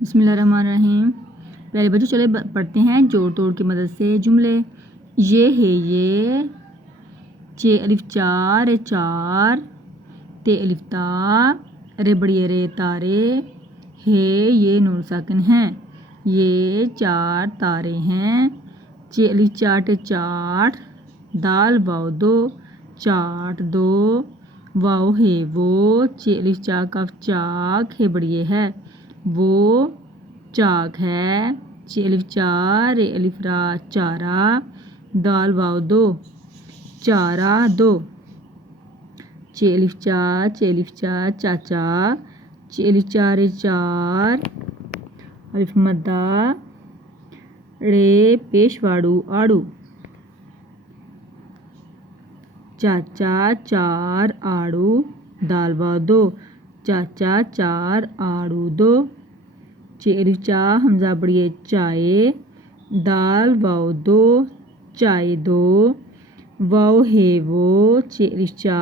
بسم اللہ الرحمن الرحیم۔ پہلے بچوں چلے پڑھتے ہیں جوڑ توڑ کی مدد سے جملے۔ یہ ہے یہ، چ الف چار چار، تے الف تا، رے بڑی رے تارے، ہے یہ نون ساکن ہیں، یہ چار تارے ہیں، چ الف چاٹ چاٹ، دال واو دو، چاٹ دو، واو ہے وہ، چ الف چا کاف چاک، ہے بڑی ہے وہ چاک ہے، چ الف چار رے الف را چارہ، دال واو دو، چارہ دو، چ الف چا چاچا، چ الف چار چار، الف مدہ، رے پیش واڑو آڑو، چاچا چار آڑو، دال واو دو، چاچا چار آڑو دو، چ الف چا حمزہ بڑی چائے، دال واو دو، چائے دو، واو ہے وہ، چ الف چا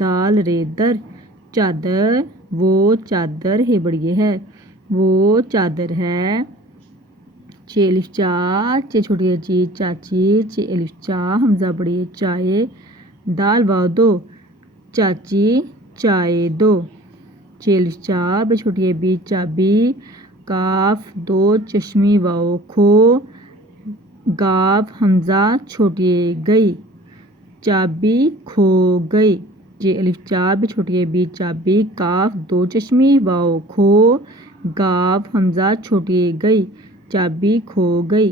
دال رے در، چادر، وہ چادر، ہے بڑی ہے وہ چادر ہے، چ الف چا چھوٹی چی چاچی، چ الف چا حمزہ بڑی چائے، دال واو دو، چاچی چائے دو، چ الف چا چھوٹی بی چابی، کاف دو چشمی واو کھو، گاف حمزہ چھوٹی گئی، چابی کھو گئی، چ الف چا چھوٹی بی چابی، کاف دو چشمی واو کھو، گاف حمزہ چھوٹی گئی، چابی کھو گئی،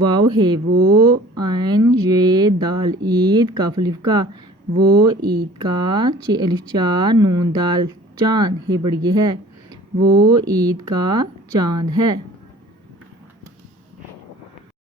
واو ہے وہ، عین یہ دال عید، کاف الف کا، وہ عید کا، چ الف چا نون دال چاند، ہے بڑی ہے وہ عید کا چاند ہے۔